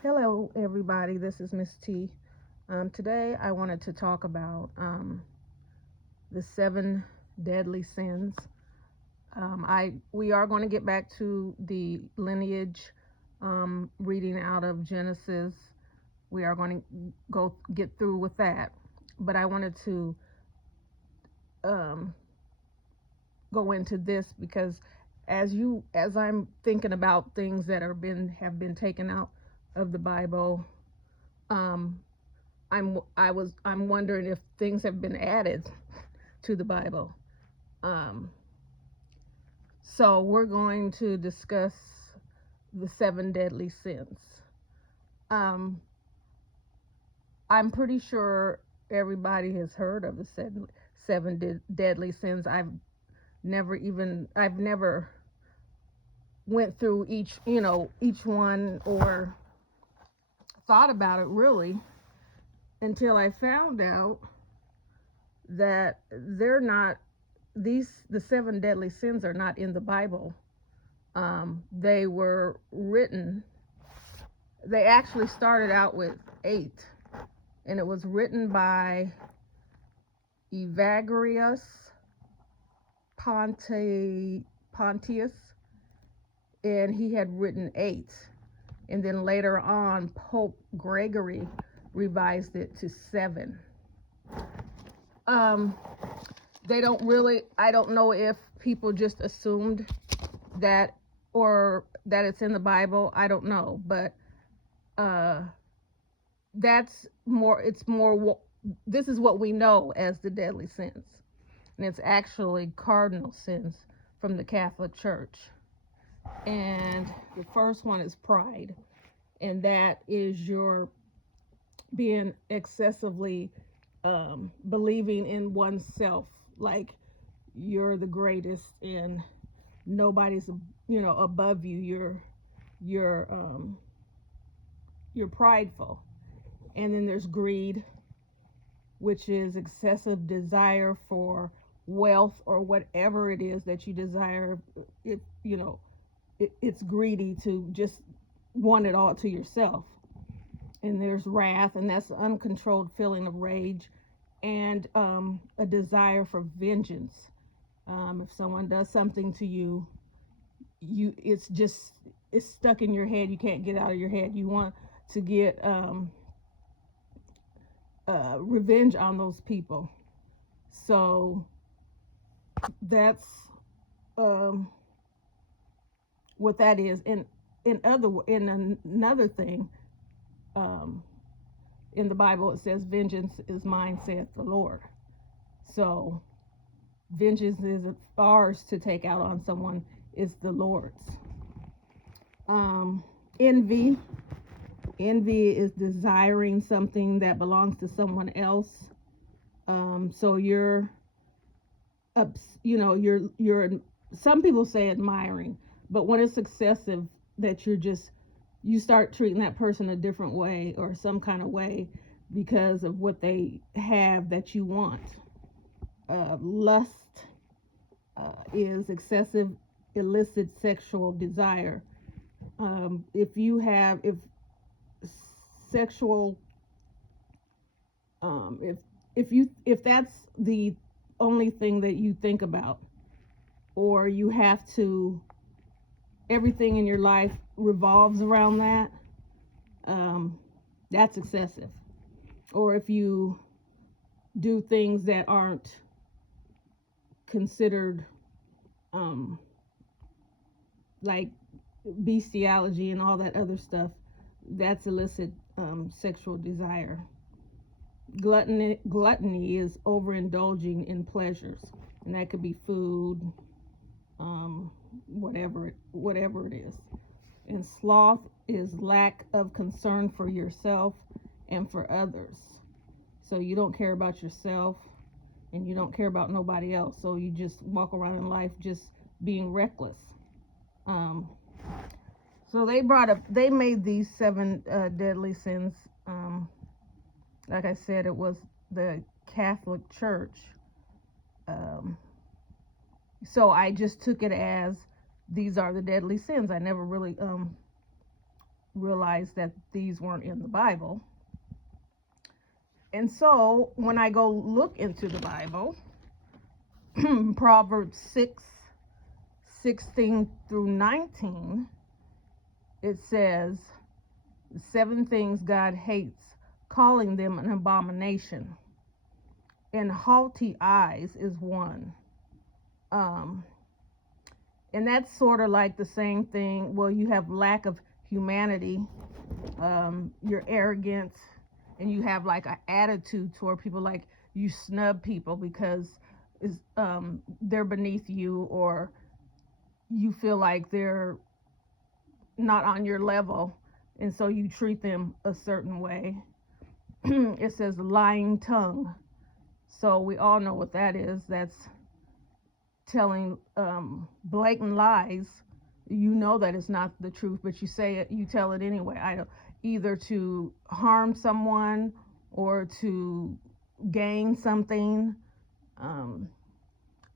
Hello, everybody. This is Miss T. Today, I wanted to talk about the seven deadly sins. I we are going to get back to the lineage reading out of Genesis. We are going to go get through with that, but I wanted to um, go into this because as I'm thinking about things that have been taken out of the Bible. Um, I'm wondering if things have been added to the Bible. Um, so we're going to discuss the seven deadly sins. Um, I'm pretty sure everybody has heard of the deadly sins. I've never went through each one or thought about it really until I found out that they're not these the seven deadly sins are not in the Bible. They were written. They actually started out with eight, and it was written by Evagrius Pontius, and he had written eight. And then later on, Pope Gregory revised it to seven. Um, they don't really. I don't know if people just assumed that or that it's in the Bible. I don't know, but uh, that's more. It's more. This is what we know as the deadly sins, and it's actually cardinal sins from the Catholic Church. And the first one is pride, and that is your being excessively believing in oneself, like you're the greatest and nobody's above you. You're you're prideful. And then there's greed, which is excessive desire for wealth or whatever it is that you desire. It's greedy to just want it all to yourself. And there's wrath, and that's the uncontrolled feeling of rage and a desire for vengeance. If someone does something to you, it's stuck in your head. You can't get out of your head. You want to get revenge on those people. So that's um, what that is. In another thing, um, in the Bible it says, "Vengeance is mine," saith the Lord. So vengeance is ours to take out on someone. Is the Lord's. Um, envy. Envy is desiring something that belongs to someone else. So you're some people say admiring, but when it's excessive, that you start treating that person a different way or some kind of way because of what they have that you want. Lust is excessive illicit sexual desire. If sexual if that's the only thing that you think about, or you have to everything in your life revolves around that, um, that's excessive. Or if you do things that aren't considered um, like bestiality and all that other stuff, that's illicit sexual desire. Gluttony is overindulging in pleasures, and that could be food, um, whatever it is. And sloth is lack of concern for yourself and for others. So you don't care about yourself and you don't care about nobody else. So you just walk around in life just being reckless. Um, so they made these seven deadly sins. Um, like I said, it was the Catholic Church. Um, so I just took it as these are the deadly sins. I never really realized that these weren't in the Bible. And so when I go look into the Bible, Proverbs 6:16 through 19, it says, 7 things God hates, calling them an abomination. And haughty eyes is one. And that's sort of like the same thing. Well, you have lack of humanity, you're arrogant, and you have like an attitude toward people, like you snub people because they're beneath you, or you feel like they're not on your level, and so you treat them a certain way. It says lying tongue. So we all know what that is. That's telling blatant lies. You know that it's not the truth, but you say it, you tell it anyway. Either to harm someone or to gain something.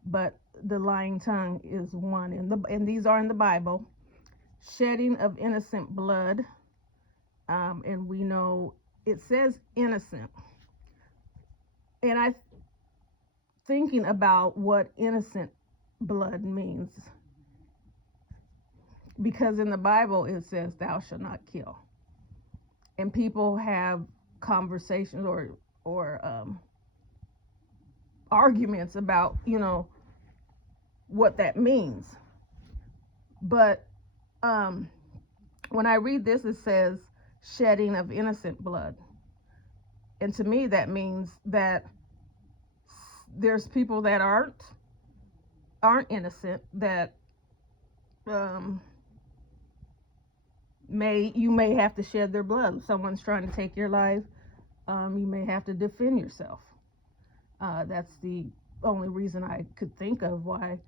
But the lying tongue is one, and these are in the Bible. Shedding of innocent blood, and we know it says innocent. And I thinking about what innocent blood means, because in the Bible it says thou shalt not kill, and people have conversations or arguments about what that means. But when I read this, it says shedding of innocent blood, and to me that means that there's people that aren't innocent, that you may have to shed their blood. If someone's trying to take your life, you may have to defend yourself. That's the only reason I could think of why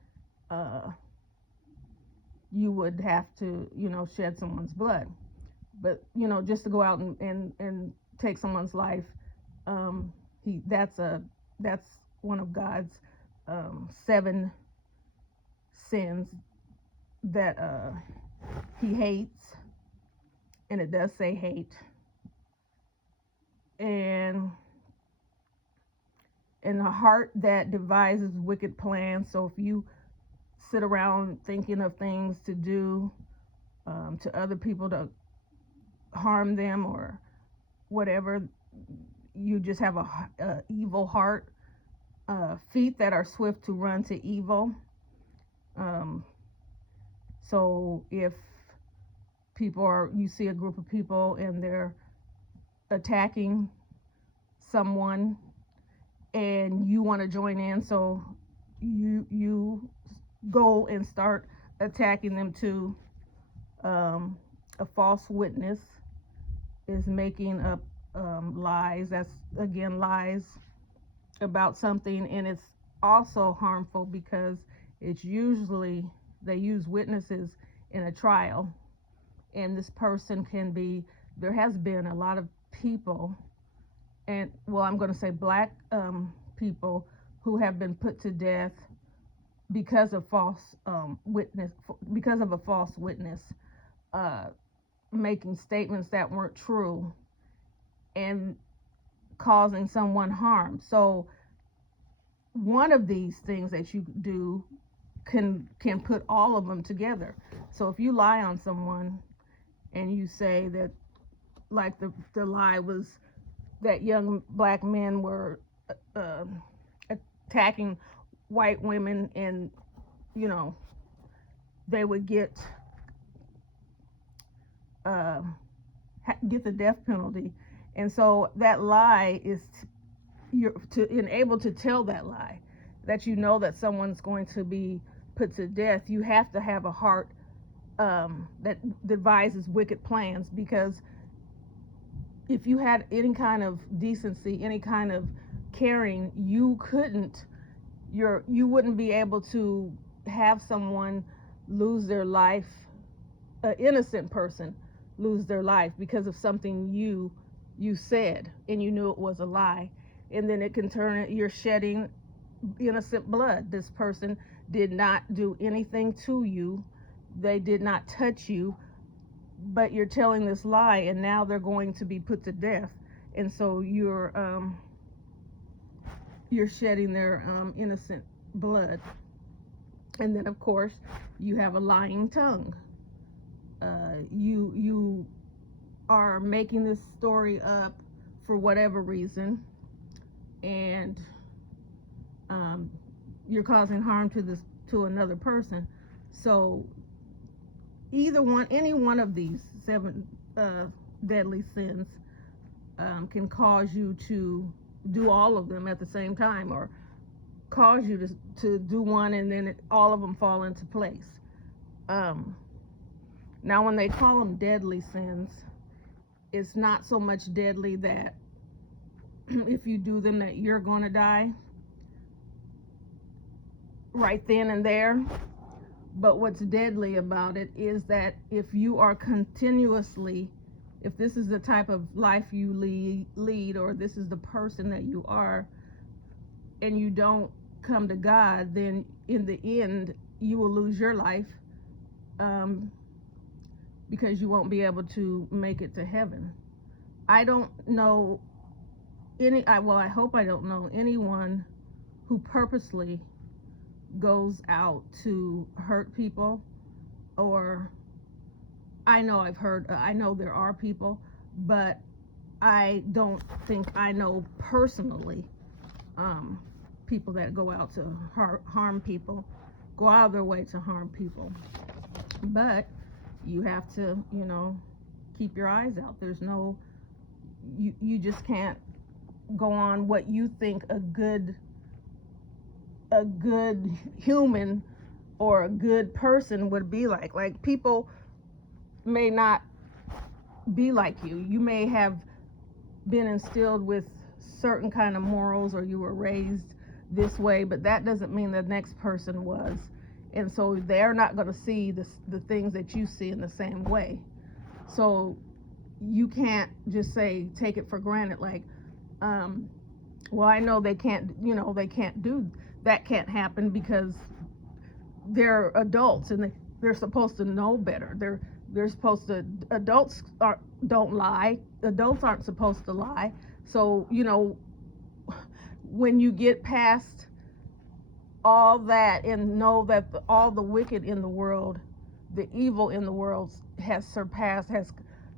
you would have to shed someone's blood. But just to go out and take someone's life, that's one of God's 7 sins that he hates, and it does say hate. And a heart that devises wicked plans. So if you sit around thinking of things to do to other people to harm them or whatever, you just have a evil heart. Feet that are swift to run to evil. So if you see a group of people and they're attacking someone and you want to join in, so you go and start attacking them too. A false witness is making up lies. That's again lies about something, and it's also harmful because it's usually they use witnesses in a trial, and this person there has been a lot of people, and I'm going to say black people, who have been put to death because of because of a false witness making statements that weren't true and causing someone harm. So one of these things that you do can put all of them together. So if you lie on someone and you say that, like the lie was that young black men were attacking white women, and they would get the death penalty. And so that lie is you're able to tell that lie, that that someone's going to be put to death. You have to have a heart that devises wicked plans, because if you had any kind of decency, any kind of caring, you wouldn't be able to have someone lose their life, an innocent person lose their life because of something you said and you knew it was a lie. And then it can you're shedding innocent blood. This person did not do anything to you. They did not touch you. but you're telling this lie, and now they're going to be put to death, and so you're shedding their innocent blood. And then of course you have a lying tongue. You are making this story up for whatever reason, and um, you're causing harm to another person. So any one of these seven deadly sins can cause you to do all of them at the same time, or cause you to do one and then all of them fall into place. Now when they call them deadly sins, it's not so much deadly that if you do them that you're going to die right then and there. But what's deadly about it is that if you are continuously, if this is the type of life you lead, or this is the person that you are, and you don't come to God, then in the end you will lose your life, because you won't be able to make it to heaven. I don't know I hope I don't know anyone who purposely goes out to hurt people, or I know there are people, but I don't think I know personally people that go out to harm people, go out of their way to harm people. But you have to, keep your eyes out. There's no, you just can't go on what you think a good human or a good person would be like. Like, people may not be like you. You may have been instilled with certain kind of morals, or you were raised this way, but that doesn't mean the next person was. And so they're not going to see the things that you see in the same way. So you can't just take it for granted, like, well, I know they can't do that, can't happen, because they're adults and they're supposed to know better. They're supposed to, don't lie. Adults aren't supposed to lie. So, when you get past all that and know that all the wicked in the world, the evil in the world has surpassed,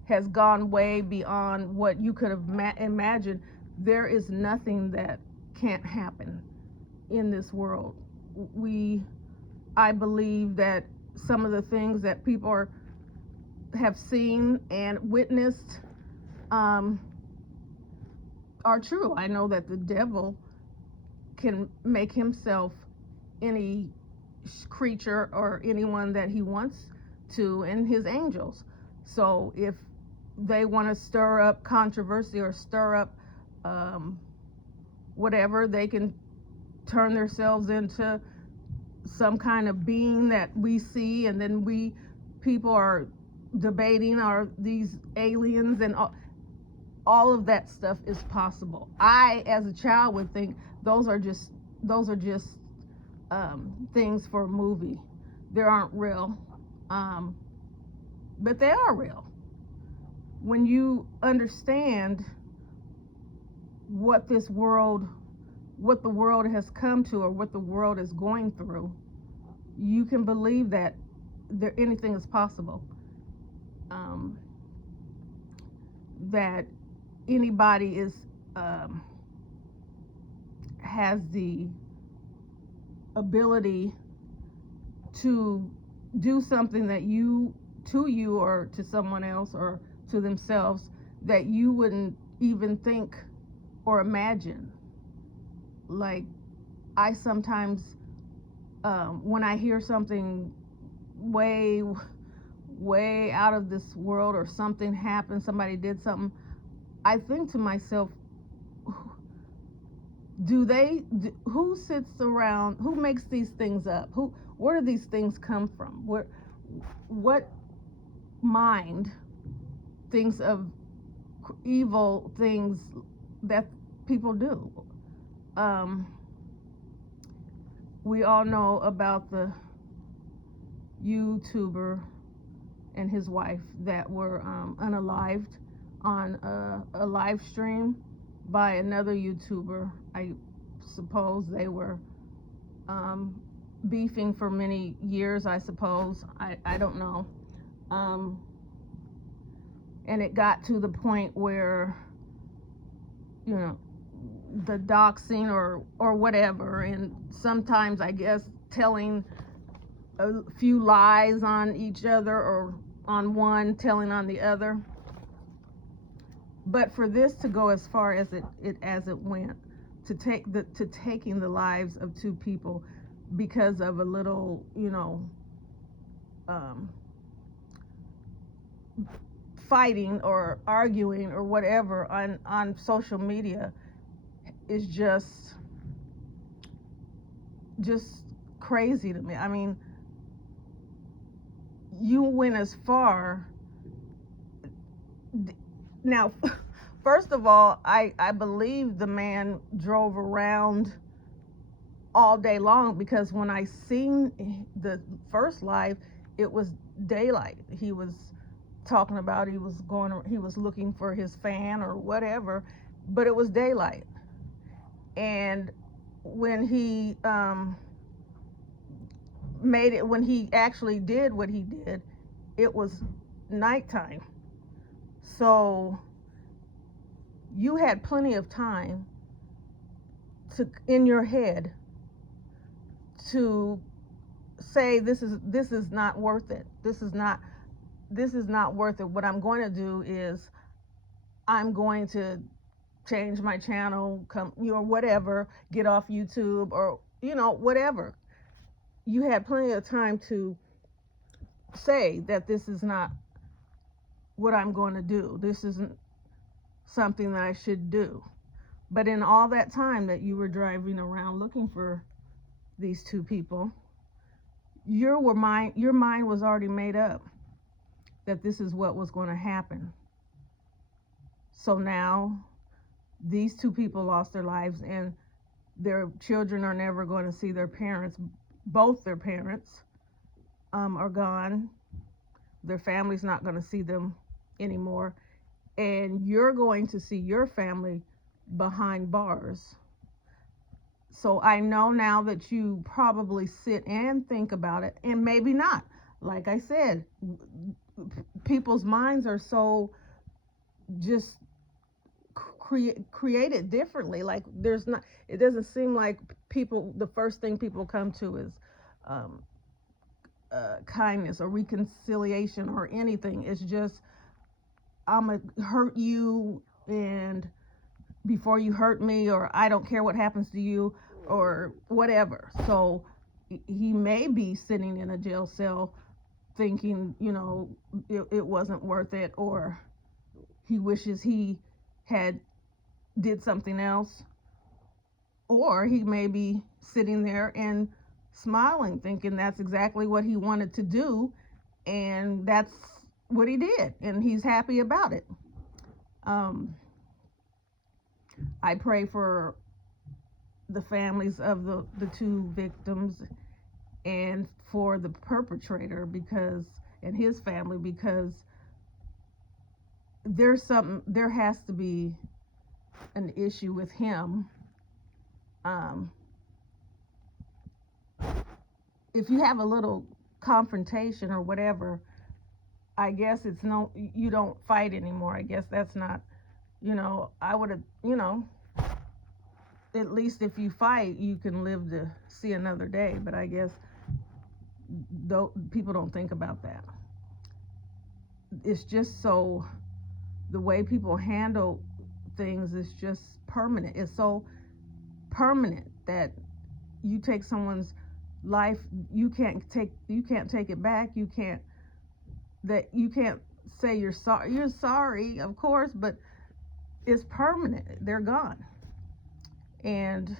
has gone way beyond what you could have imagined, there is nothing that can't happen in this world. I believe that some of the things that people have seen and witnessed are true. I know that the devil can make himself any creature or anyone that he wants to, and his angels. So if they want to stir up controversy or stir up whatever, they can turn themselves into some kind of being that we see, and then people are debating, are these aliens, and all of that stuff is possible. I, as a child, would think those are just things for a movie. They aren't real, but they are real. When you understand what the world has come to, or what the world is going through, you can believe that anything is possible. That anybody has the ability to do something that to you or to someone else or to themselves, that you wouldn't even think or imagine. Like, I sometimes, when I hear something way out of this world, or something happened, somebody did something, I think to myself, who sits around, who makes these things up? Where do these things come from? What mind thinks of evil things that people do? We all know about the YouTuber and his wife that were unalived on a live stream by another YouTuber. I suppose they were beefing for many years, I suppose. I don't know. And it got to the point where, you know, the doxing or whatever, and sometimes I guess telling a few lies on each other, or on one telling on the other. But for this to go as far as it went, to taking the lives of two people because of a little, fighting or arguing or whatever on social media, is just crazy to me. I mean, you went as far. Now, first of all, I believe the man drove around all day long, because when I seen the first live, it was daylight. He was talking about he was looking for his fan or whatever, but it was daylight. And when he when he actually did what he did, it was nighttime. So you had plenty of time in your head to say, this is not worth it. This is not worth it. What I'm going to do is I'm going to change my channel, or whatever, get off YouTube, or whatever. You had plenty of time to say that this is not what I'm going to do. This isn't something that I should do. But in all that time that you were driving around looking for these two people, your mind was already made up that this is what was going to happen. So now these two people lost their lives, and their children are never going to see their parents. Both their parents are gone. Their family's not going to see them anymore. And you're going to see your family behind bars. So I know now that you probably sit and think about it, and maybe not. Like I said, people's minds are so just created differently. Like, it doesn't seem like the first thing people come to is kindness or reconciliation or anything. It's just, I'm gonna hurt you, and before you hurt me, or I don't care what happens to you, or whatever. So he may be sitting in a jail cell thinking, it wasn't worth it, or he wishes he had did something else, or he may be sitting there and smiling, thinking that's exactly what he wanted to do, and that's what he did, and he's happy about it. I pray for the families of the two victims, and for the perpetrator, and his family, because there has to be an issue with him. If you have a little confrontation or whatever, I guess you don't fight anymore. I guess that's not, I would have, at least if you fight, you can live to see another day. But I guess people don't think about that. It's just so, the way people handle things is just permanent. It's so permanent that you take someone's life, you can't take it back. You can't say you're sorry. You're sorry, of course, but it's permanent. They're gone. And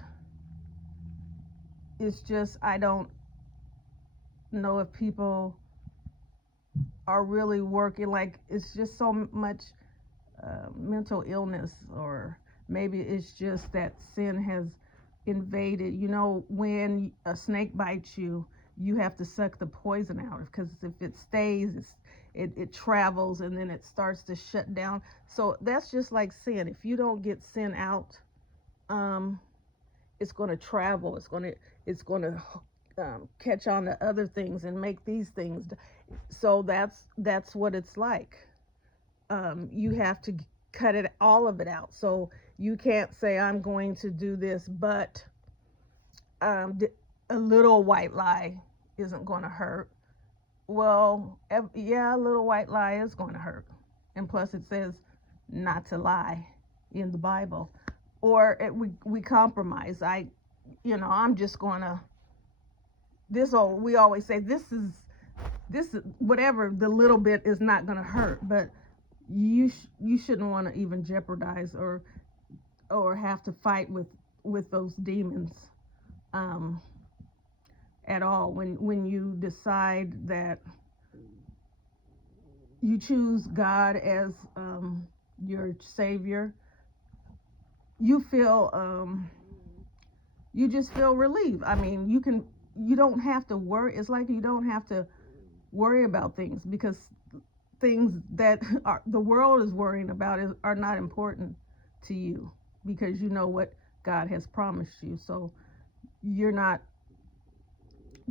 it's just, I don't know if people are really working. Like, it's just so much mental illness, or maybe it's just that sin has invaded. When a snake bites you, you have to suck the poison out, because if it stays, it travels and then it starts to shut down. So that's just like sin. If you don't get sin out, um, it's going to travel. It's going to catch on to other things and make these things. So that's what it's like. You have to cut it all of it out. So you can't say I'm going to do this, but um, a little white lie isn't going to hurt. Well, yeah, a little white lie is going to hurt. And plus, it says not to lie in the Bible. Or we compromise. I'm just going to, we always say this is whatever, the little bit is not going to hurt. But you shouldn't want to even jeopardize or have to fight with those demons um, at all. When you decide that you choose God as your savior, you feel you just feel relieved. I mean, you don't have to worry. It's like you don't have to worry about things, because things that the world is worrying about are not important to you, because you know what God has promised you. So you're not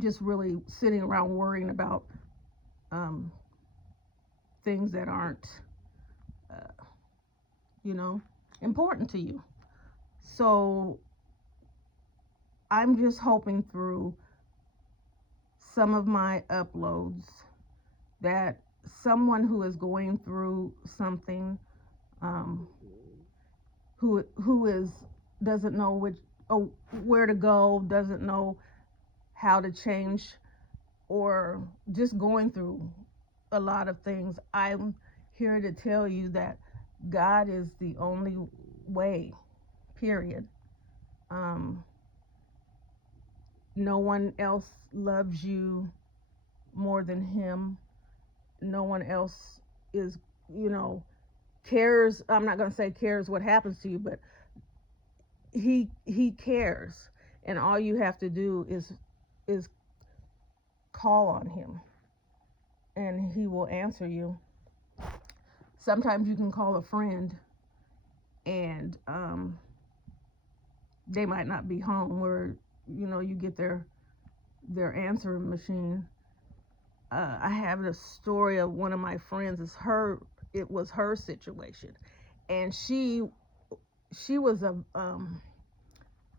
just really sitting around worrying about um, things that aren't, uh, you know, important to you. So I'm just hoping through some of my uploads that someone who is going through something, um, who is doesn't know where to go, doesn't know how to change, or just going through a lot of things, I'm here to tell you that God is the only way, period. Um, no one else loves you more than Him. No one else is, you know, cares. I'm not going to say cares what happens to you, but he cares, and all you have to do is call on Him, and He will answer you. Sometimes you can call a friend, and they might not be home, where you get their answering machine. I have the story of one of my friends. It was her situation, and she was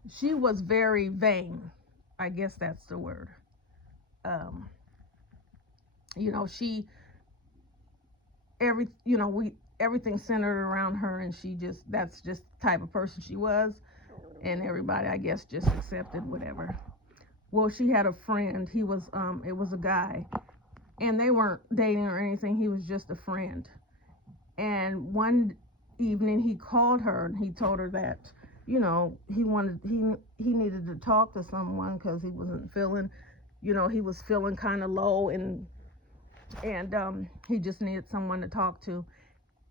she was very vain. I guess that's the word. Um, she we everything centered around her, and that's just the type of person she was, and everybody, I guess, just accepted whatever. Well, she had a friend. It was a guy, and they weren't dating or anything. He was just a friend. And one evening he called her and he told her that he needed to talk to someone, because he wasn't feeling, he was feeling kind of low, and he just needed someone to talk to.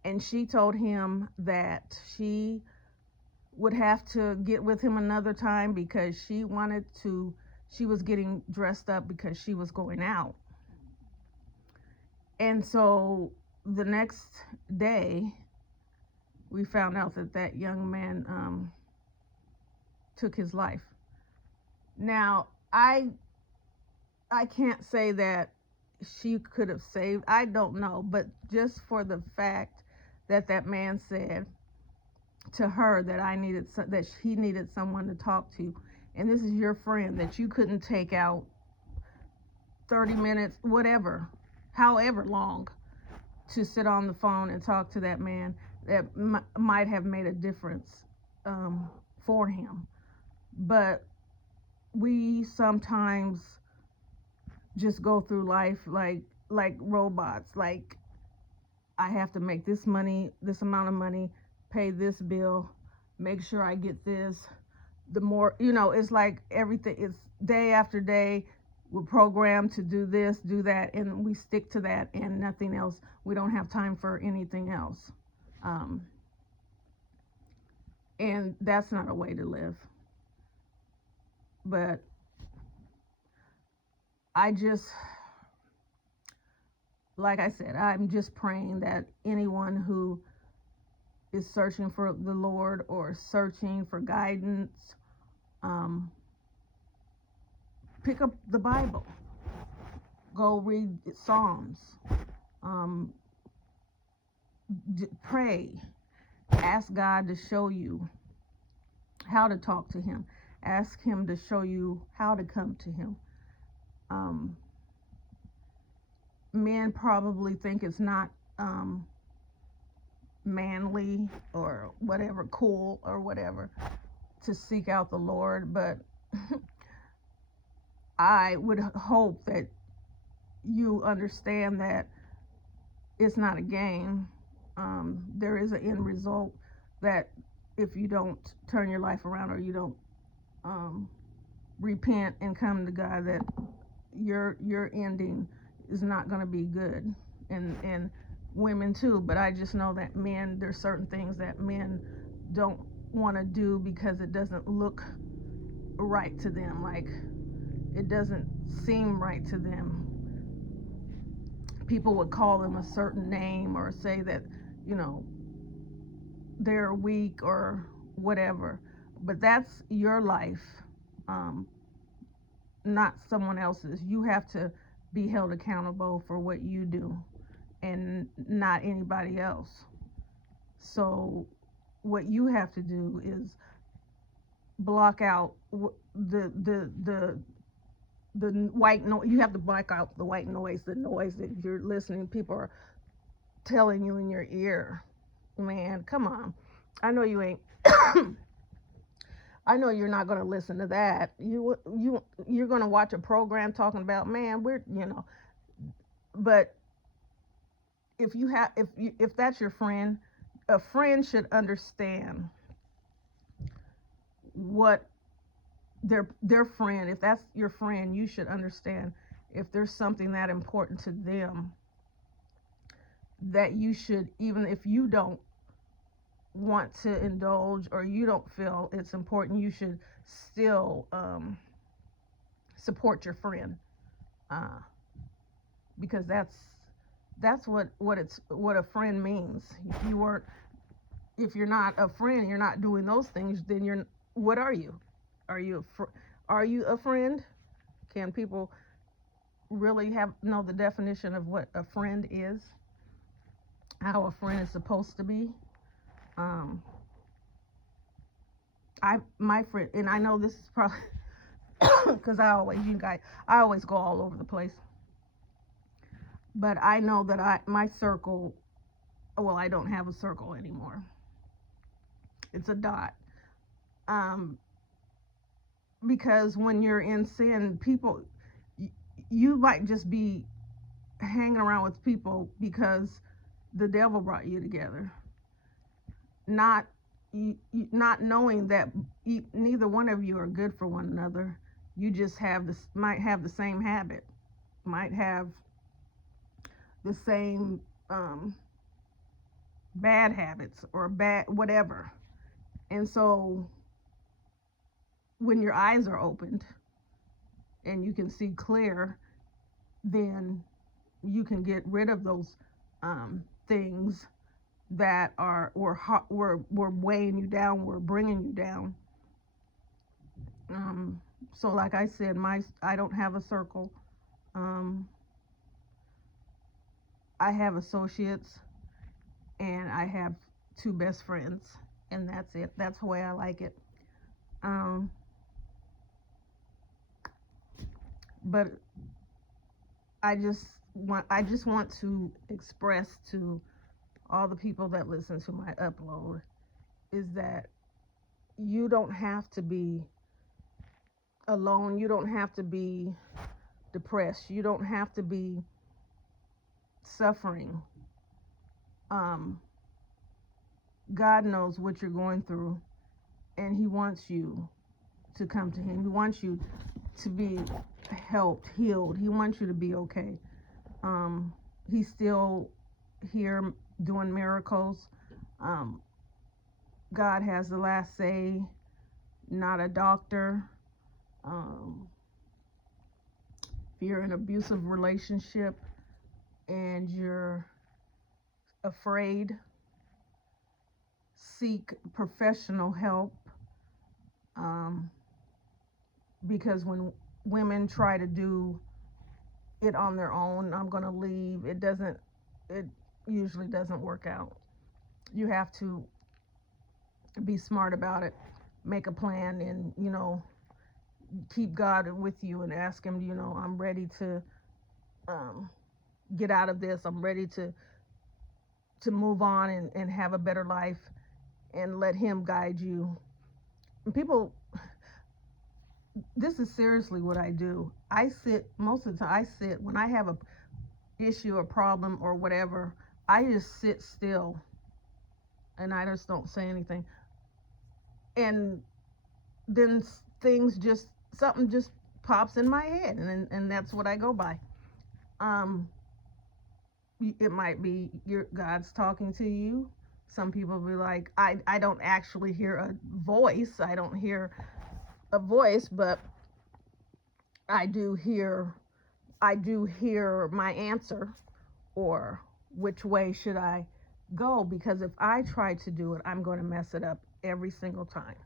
And she told him that she would have to get with him another time, because she was getting dressed up because she was going out. And so the next day, we found out that young man took his life. Now, I can't say that she could have saved. I don't know, but just for the fact that man said to her that he needed someone to talk to, and this is your friend that you couldn't take out 30 minutes, whatever, however long, to sit on the phone and talk to that man, that might have made a difference for him. But we sometimes just go through life like robots. Like, I have to make this amount of money, pay this bill, make sure I get this. The more, it's like everything is day after day. We're programmed to do this, do that, and we stick to that and nothing else. We don't have time for anything else. And that's not a way to live. But I just, like I said, I'm just praying that anyone who is searching for the Lord or searching for guidance, um, pick up the Bible, go read Psalms, um, pray, ask God to show you how to talk to Him, ask Him to show you how to come to Him. Men probably think it's not manly or whatever, cool or whatever, to seek out the Lord, but I would hope that you understand that it's not a game. There is an end result that if you don't turn your life around or you don't repent and come to God, that your ending is not going to be good, and women too. But I just know that men, there's certain things that men don't want to do because it doesn't look right to them, like it doesn't seem right to them. People would call them a certain name or say that, you know, they're weak or whatever, but that's your life, um, not someone else's. You have to be held accountable for what you do and not anybody else. So what you have to do is block out the white noise. You have to block out the white noise, the noise that you're listening. People are telling you in your ear, man, come on. I know you ain't. I know you're not going to listen to that. You're going to watch a program talking about, man, but if that's your friend, a friend should understand what their friend, if that's your friend, you should understand if there's something that important to them, that you should, even if you don't want to indulge or you don't feel it's important, you should still support your friend, uh, because that's what a friend means. If you're not a friend, you're not doing those things, then what are you? Are you a friend? Can people really know the definition of what a friend is? How a friend is supposed to be? Um, my friend, and I know this is probably because I always go all over the place. But I know that my circle, well, I don't have a circle anymore. It's a dot. Um, because when you're in sin, you might just be hanging around with people because the devil brought you together, not not knowing that neither one of you are good for one another. You just might have the same habit, might have the same bad habits or bad whatever. And so when your eyes are opened and you can see clear, then you can get rid of those things that were weighing you down, were bringing you down. So like I said, I don't have a circle. Um, I have associates and I have two best friends, and that's it. That's the way I like it. Um, but I just want to express to all the people that listen to my upload is that you don't have to be alone. You don't have to be depressed. You don't have to be suffering. Um, God knows what you're going through, and He wants you to come to Him. He wants you to be helped, healed. He wants you to be okay. He's still here doing miracles. Um, God has the last say, not a doctor. Um, If you're in an abusive relationship and you're afraid, seek professional help. Um, because when women try to do it on their own, I'm going to leave, it usually doesn't work out. You have to be smart about it, make a plan, and, keep God with you and ask Him, I'm ready to um, get out of this. I'm ready to move on and have a better life, and let Him guide you. And people, this is seriously what I do. I sit most of the time. I sit when I have a issue or problem or whatever. I just sit still, and I just don't say anything. And then things just something just pops in my head, and that's what I go by. Um, it might be God's talking to you. Some people be like, I don't actually hear a voice. I don't hear a voice, but I do hear my answer, or which way should I go, because if I try to do it, I'm going to mess it up every single time.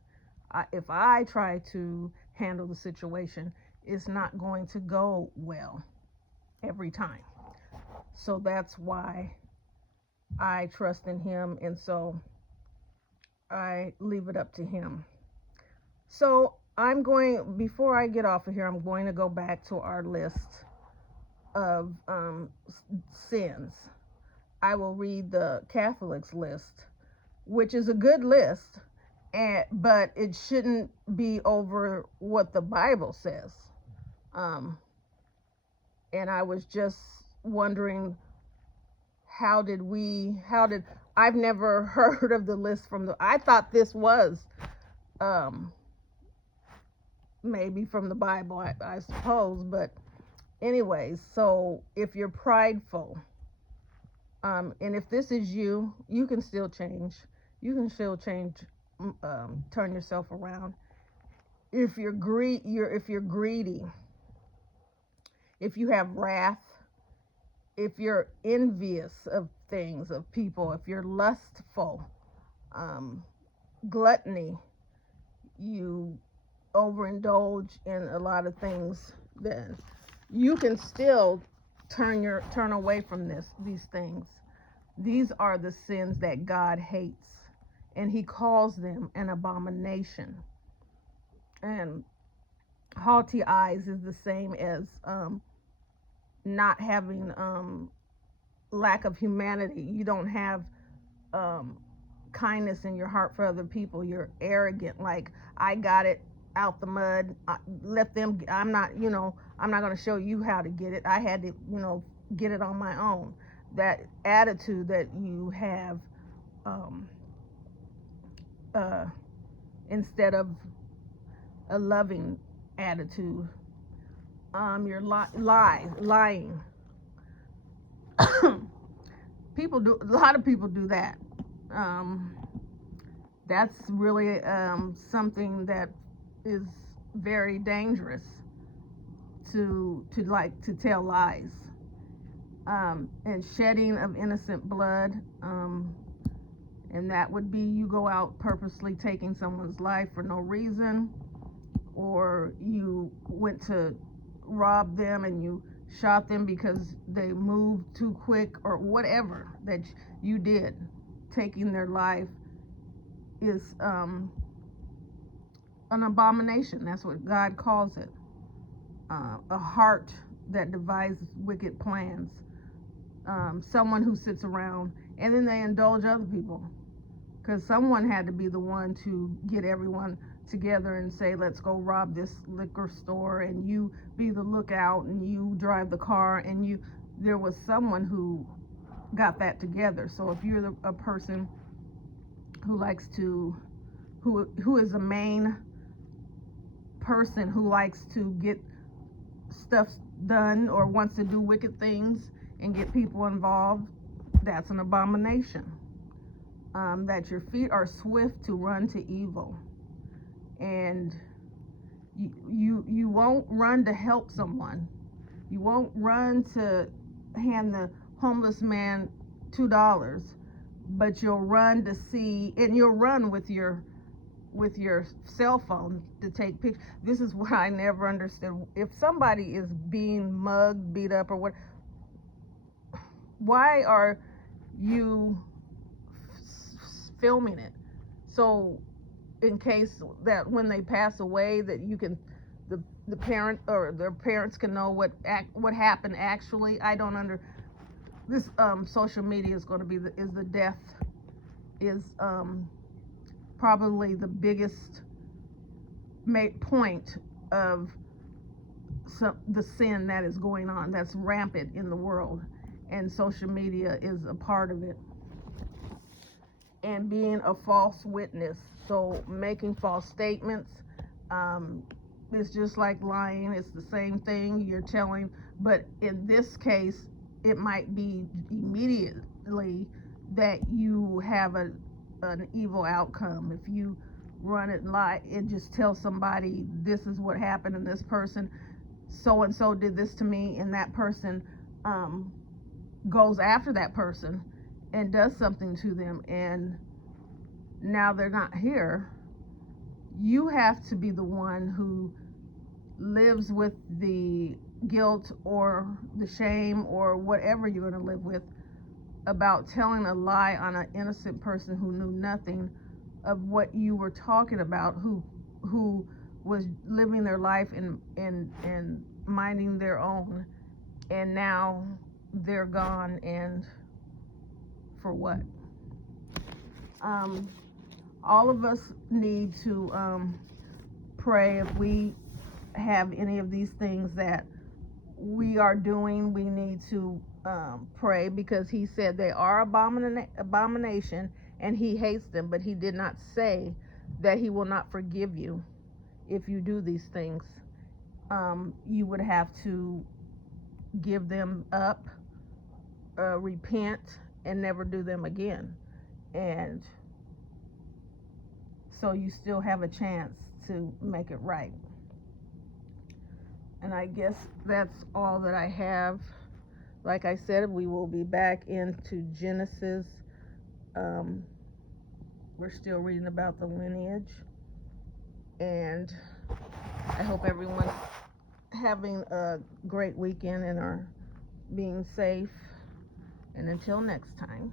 If I try to handle the situation, it's not going to go well every time. So that's why I trust in Him, and so I leave it up to Him. So before I get off of here, I'm going to go back to our list of sins. I will read the Catholic's list, which is a good list, but it shouldn't be over what the Bible says. And I was just wondering, I've never heard of the list I thought this was maybe from the Bible, I suppose, but anyways, so if you're prideful, and if this is you, you can still change. You can still change, turn yourself around. If you're greedy, if you have wrath, if you're envious of things, of people, if you're lustful, gluttony, you overindulge in a lot of things, then you can still turn away from these things. These are the sins that God hates, and He calls them an abomination. And haughty eyes is the same as not having lack of humanity. You don't have kindness in your heart for other people. You're arrogant, like, I got it out the mud. Let them. I'm not going to show you how to get it. I had to, get it on my own. That attitude that you have, instead of a loving attitude. You're lying. A lot of people do that. That's really something that is very dangerous, to tell lies, and shedding of innocent blood, and that would be you go out purposely taking someone's life for no reason, or you went to rob them and you shot them because they moved too quick, or whatever that you did. Taking their life is an abomination. That's what God calls it. A heart that devises wicked plans. Someone who sits around and then they indulge other people, because someone had to be the one to get everyone together and say, let's go rob this liquor store, and you be the lookout and you drive the car, and there was someone who got that together. So if you're a person who is a main person who likes to get stuff done or wants to do wicked things and get people involved, that's an abomination. That your feet are swift to run to evil, and you won't run to help someone. You won't run to hand the homeless man $2, but you'll run to see, and you'll run with your cell phone to take pictures. This is what I never understood. If somebody is being mugged, beat up, or what, why are you filming it? So in case that when they pass away, that you can, the parent or their parents can know what happened actually. I don't under this social media is going to be the death is probably the biggest point of the sin that is going on, that's rampant in the world, and social media is a part of it. And being a false witness, so making false statements, it's just like lying. It's the same thing. You're telling, but in this case, it might be immediately that you have an evil outcome. If you run it and lie and just tell somebody this is what happened, and this person so and so did this to me, and that person goes after that person and does something to them, and now they're not here, you have to be the one who lives with the guilt or the shame or whatever you're going to live with about telling a lie on an innocent person who knew nothing of what you were talking about, who was living their life and minding their own, and now they're gone, and for what? All of us need to pray. If we have any of these things that we are doing, we need to pray, because he said they are abomination and he hates them, but he did not say that he will not forgive you if you do these things. You would have to give them up, repent, and never do them again. And so you still have a chance to make it right. And I guess that's all that I have. Like I said, we will be back into Genesis. We're still reading about the lineage. And I hope everyone's having a great weekend and are being safe. And until next time.